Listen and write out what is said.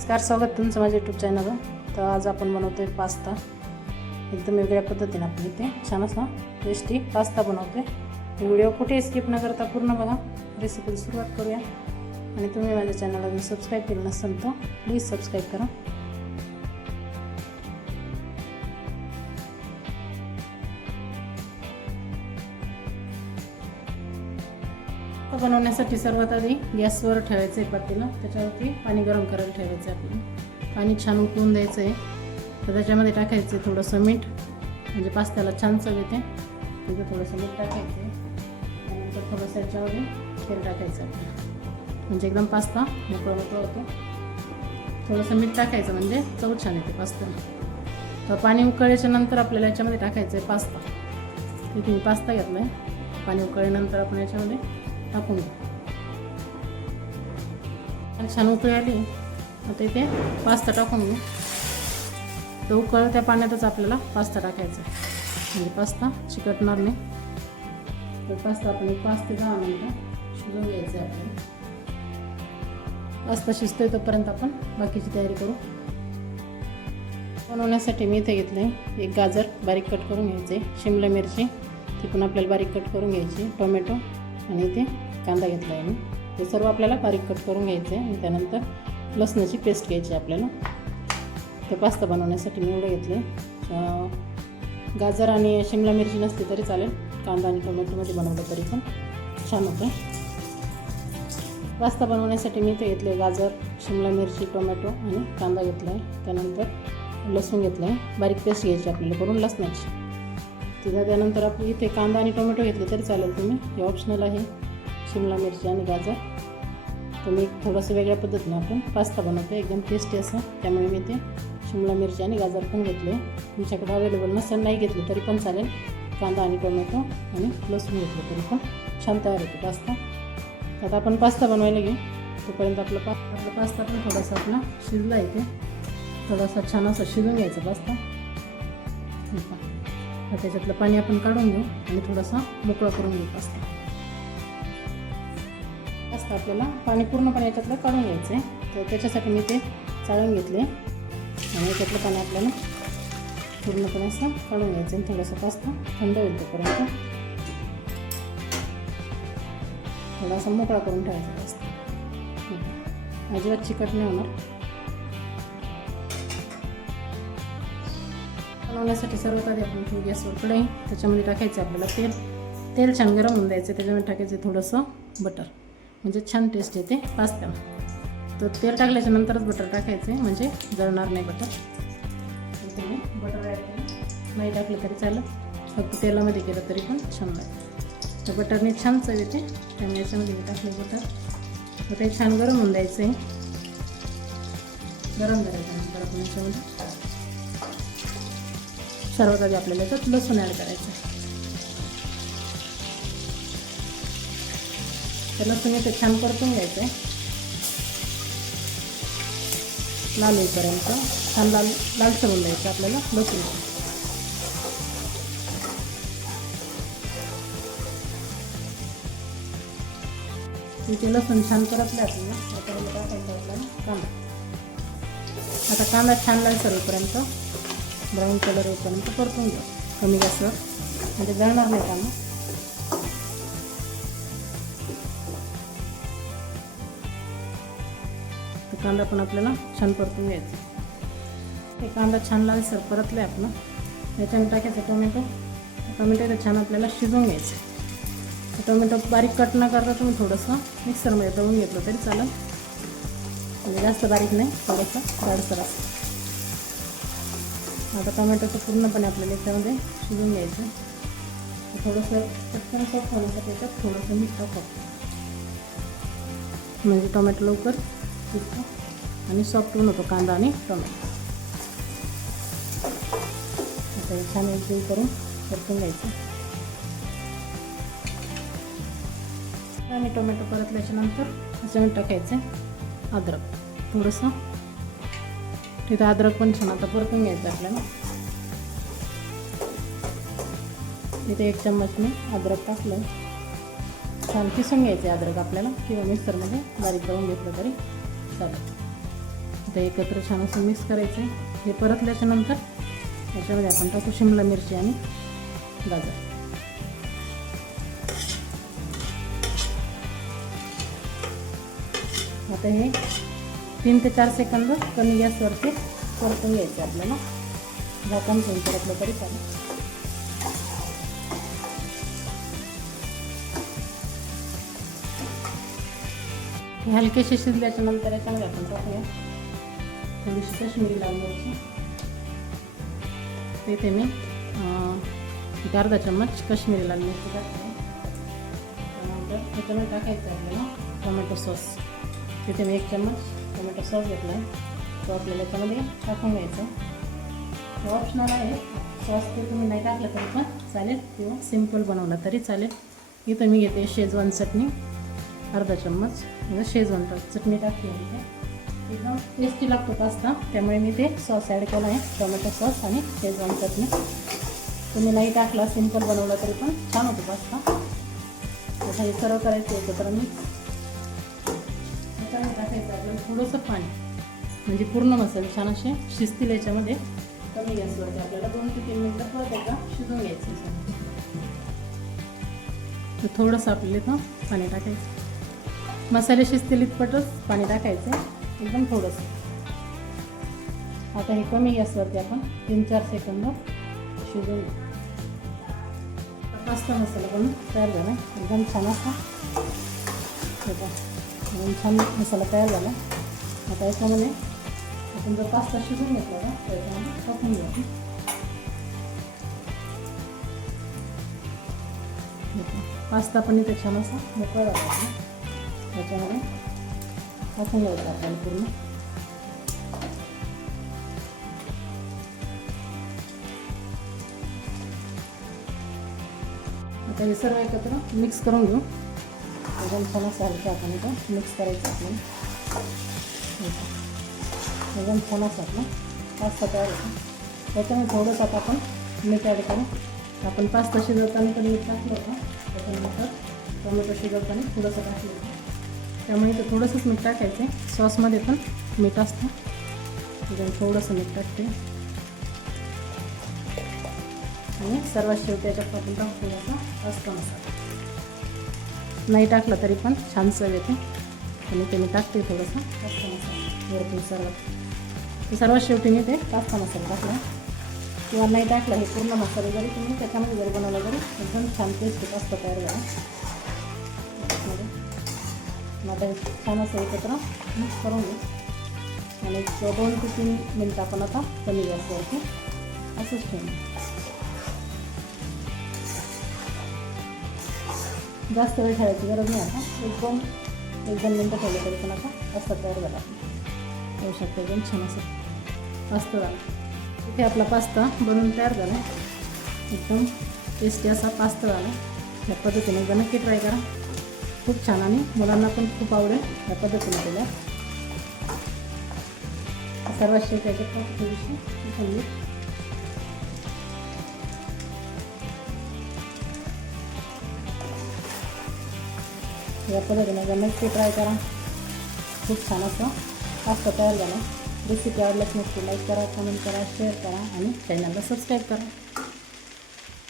नमस्कार स्वागत तुमचं माझ्या यूट्यूब चॅनलवर तर आज आपण बनवतो आहे पास्ता. एकदम वेगळ्या पद्धतीने आपण इथे छान असा टेस्टी पास्ता बनवतो आहे व्हिडिओ कुठे स्किप न करता पूर्ण बघा. रेसिपीला सुरुवात करूया. आणि तुम्ही माझ्या चॅनलला सबस्क्राईब केलं नसेल तर प्लीज सबस्क्राईब करा. बनवण्यासाठी सर्वात आधी गॅसवर ठेवायचं आहे पातेलं. त्याच्यावरती पाणी गरम करायला ठेवायचं आहे आपल्याला पाणी छान उकळून द्यायचं आहे. तर त्याच्यामध्ये टाकायचं आहे थोडंसं मीठ. म्हणजे पास्त्याला छान चव येते. तिथे थोडंसं मीठ टाकायचं आहे. त्यानंतर थोडंसं याच्यामध्ये तेल टाकायचं आपल्याला म्हणजे एकदम पास्ता मोकळा मोकळा होतो. थोडंसं मीठ टाकायचं म्हणजे चव छान येते पास्त्याला. तर पाणी उकळल्याच्या नंतर आपल्याला याच्यामध्ये टाकायचं आहे पास्ता. इथे मी पास्ता घेतला आहे पाणी उकळल्यानंतर आपण याच्यामध्ये टाकून आणि छान उकळी आली आता इथे पास्ता टाकून घेऊ उकळ त्या पाण्यातच आपल्याला पास्ता टाकायचा म्हणजे पास्ता चिकटणार नाही तर पास्ता आपण एक पाच ते दहा मिनटं शिजवून घ्यायचं आहे आपल्याला पास्ता शिजतोय तोपर्यंत आपण बाकीची तयारी करू बनवण्यासाठी मी इथे घेतलं आहे एक गाजर बारीक कट करून घ्यायचे शिमला मिरची ती पण आपल्याला बारीक कट करून घ्यायची टोमॅटो आणि इथे कांदा घेतला आहे मी हे सर्व आपल्याला बारीक कट करून घ्यायचं आहे आणि त्यानंतर लसणाची पेस्ट घ्यायची आपल्याला. ते पास्ता बनवण्यासाठी मी एवढं घेतलं गाजर आणि शिमला मिरची नसली तरी चालेल. कांदा आणि टोमॅटोमध्ये बनवलं तरी पण छान होतं पास्ता बनवण्यासाठी मी ते घेतले गाजर शिमला मिरची टोमॅटो आणि कांदा घेतला आहे त्यानंतर लसूण घेतलं आहे बारीक पेस्ट घ्यायची आपल्याला करून लसणाची. तिथं त्यानंतर आपण इथे कांदा आणि टोमॅटो घेतले तरी चालेल तुम्ही. हे ऑप्शनल आहे. शिमला मिरची आणि गाजर. तर मी थोडंसं वेगळ्या पद्धतीनं आपण पास्ता बनवतो एकदम टेस्टी असं. त्यामुळे मी ते शिमला मिरची आणि गाजर पण घेतले. तुमच्याकडे अवेलेबल नसेल नाही घेतलं तरी पण चालेल. कांदा आणि टोमॅटो आणि लसूण घेतलं तरी पण छान तयार होतो पास्ता आता आपण पास्ता बनवायला घेऊ. तोपर्यंत आपलं पा आपला पास्ता पण थोडासा आपला शिजला इथे थोडासा छान असं शिजून घ्यायचा पास्ता आता त्याच्यातलं पाणी आपण काढून घेऊ आणि थोडासा मोकळा करून घेऊ पास्ता पास्ता आपल्याला. पाणी पूर्णपणे याच्यातलं काढून घ्यायचं आहे तर त्याच्यासाठी मी ते चाळून घेतले. आणि याच्यातलं पाणी आपल्याला पूर्णपणे असं काढून घ्यायचं आणि थोडासा पास्ता थंड होईल तोपर्यंत. थोडासा मोकळा करून ठेवायचा पास्ता. अजिबात चिकट नाही होणार. बनवण्यासाठी सर्वात आधी आपण गॅस गॅसवर कढई त्याच्यामध्ये टाकायचं आपल्याला तेल. तेल छान गरम होऊन द्यायचं त्याच्यामध्ये टाकायचं थोडंसं बटर म्हणजे छान टेस्ट येते पास्त्याला तर तेल टाकल्याच्या नंतरच बटर टाकायचं आहे म्हणजे जळणार नाही बटर तुम्ही बटर ॲड नाही टाकलं तरी चालेल. फक्त तेलामध्ये केलं तरी पण छान लागतं तर बटरने छान चव येते. त्यामुळे याच्यामध्ये टाकलं बटर तर ते छान गरम होऊन द्यायचं आहे गरम करायचं नंतर आपण याच्यामध्ये सर्वात आधी आपल्याला याच्यात लसूण ॲड करायचं. तर लसूण इथे छान परतून घ्यायचं आहे लाल होईपर्यंत छान लाल लाल सरून द्यायचं आपल्याला लसूण. इथे लसूण छान परतलं आपल्याला त्याच्यामध्ये टाकायचं आपल्याला कांदा. आता कांदा छान लाल सरूपर्यंत ब्राऊन कलर येईपर्यंत परतून घ्या. कमी गॅसवर म्हणजे जळणार नाही कांदा तर कांदा पण आपल्याला छान परतून घ्यायचा. ते कांदा छान लालसर परतले आपलं. त्याच्यामध्ये टाकायचं टोमॅटो. टोमॅटो तर छान आपल्याला शिजवून घ्यायचं. टोमॅटो बारीक कट न करता तुम्ही थोडंसं मिक्सरमध्ये दळून घेतलं तरी चालेल. म्हणजे जास्त बारीक नाही थोडंसं जाडसर असं. आता टोमॅटोचं पूर्णपणे आपल्याला याच्यामध्ये शिजून घ्यायचं. थोडंसं पटकन सॉफ्ट होण्यासाठी त्याच्यात थोडंसं मीठ टाकतो म्हणजे टोमॅटो लवकर शिजतो आणि सॉफ्ट होऊन होतो कांदा आणि टोमॅटो. आता हे छान एक करून परतून घ्यायचं. आणि टोमॅटो परतल्याच्यानंतर त्याच्यामध्ये टाकायचं अद्रक. थोडंसं तिथं अद्रक पण छान आता परतून घ्यायचं आपल्याला. इथे एक चम्मच मी अद्रक टाकलं छान किसून घ्यायचे अद्रक आपल्याला किंवा मिक्सरमध्ये बारीक करून घेतलं तरी चालेल. ते एकत्र छान असं मिक्स करायचं हे परतल्याच्यानंतर त्याच्यामध्ये आपण टाकू शिमला मिरची आणि गाजर. आता हे तीन ते चार सेकंद कमी गॅसवरती परतून घ्यायचं आपल्याला. झाकण ठेवून परतलं तरी चालेल. हे हलकेसे शिजल्याच्या नंतर याच्यामध्ये आपण टाकूया. थोडीशी कश्मीरी लाल मिरची तिथे मी. एक अर्धा चम्मच कश्मीरी लाल मिरची टाकते त्यानंतर त्याच्यामध्ये टाकायचं आहे आपल्याला टोमॅटो सॉस. तिथे मी एक चम्मच. टोमॅटो सॉस घेतला तो आपल्याला याच्यामध्ये टाकून घ्यायचा तो ऑप्शनल आहे. सॉस ते तुम्ही नाही टाकलं तरी पण चालेल किंवा सिंपल बनवला तरी चालेल. इथं मी घेते शेजवान चटणी. अर्धा चम्मच. म्हणजे शेजवान चटणी टाकते आहे एकदम टेस्टी लागतो पास्ता त्यामुळे मी ते सॉस ॲड केला आहे. टोमॅटो सॉस आणि शेजवान चटणी. तुम्ही नाही टाकला सिंपल बनवला तरी पण छान होतो पास्ता तसं हे सर्व करायचं एकत्र मी त्याच्यामध्ये टाकायचं आपल्याला थोडंसं पाणी म्हणजे पूर्ण मसाले छान असे शिजतील याच्यामध्ये कमी गॅसवरती आपल्याला दोन ते तीन मिनटं परत एकदा शिजवून घ्यायचं तर थोडंसं आपल्याला इथं पाणी टाकायचं मसाले शिजतील इतपटच पाणी टाकायचं एकदम थोडंसं. आता हे कमी गॅसवरती आपण तीन चार सेकंद शिजवून पास्ता मसाला पण तयार झाला एकदम छान असा. हे एकदम छान मसाला तयार झाला. आता याच्यामध्ये आपण जर पास्ता शिजून घेतला ना तर याच्यामध्ये टाकून घ्या पास्ता पण इथे छान असा मोकळा झाला त्याच्यामध्ये टाकून घ्यायचं आपल्याला पूर्ण. आता हे सर्व एकत्र मिक्स करून घेऊ. एकदम छान आपण इथं मिक्स करायचं आपल्याला हे पहा. एकदम पास्ता तयार होतो. त्याच्यामुळे थोडंसं आता आपण मीठ ॲड करू. आपण पास्ता शिजवताना पण मीठ टाकलं होतं त्याच्यानंतर टोमॅटो शिजवताना थोडंसं टाकलं. होतं त्यामुळे इथं थोडंसंच मीठ टाकायचं आहे. सॉसमध्ये पण मीठ असतं. एकदम थोडंसं मीठ टाकते. आणि सर्वात शेवटी याच्यात आपण टाकतो याचा पास्ता मसाला नाही टाकलं तरी पण छान चव येते. आणि ते मी टाकते थोडंसं. पास्ता मसाला वरतून सर्वात. सर्वात शेवटी मी ते पास्ता मसाला टाकला. किंवा नाही टाकलं हे पूर्ण मसाले जरी तुम्ही त्याच्यामध्ये जरी बनवलं तरी एकदम छान टेस्टी पास्ता तयार झाला. माझं मग आता छान असं एकत्र मिक्स करून घेऊ आणि दोन ते तीन मिनटं आपण आता कमी गॅसवरती असंच ठेवू जास्त वेळ ठेवायची गरज नाही आता. एक दोन एक दोन मिनटं ठेवलं तरी पण आता पास्ता तयार झाला येऊ शकतं एकदम छान असं. पास्ता झाला. इथे आपला पास्ता बनवून तयार झाला. एकदम टेस्टी असा पास्ता झाला. या पद्धतीने एकदा नक्की ट्राय करा. खूप छान आणि मुलांना पण खूप आवडेल या पद्धतीने केल्या सर्वात शेवटी थोडीशी या पद्धतीने एकदा नक्की ट्राय करा. खूप छान असं. पास्ता तयार झाला. रेसिपी आवडल्यास नक्की लाईक करा कमेंट करा शेअर करा आणि चॅनलला सबस्क्राईब करा.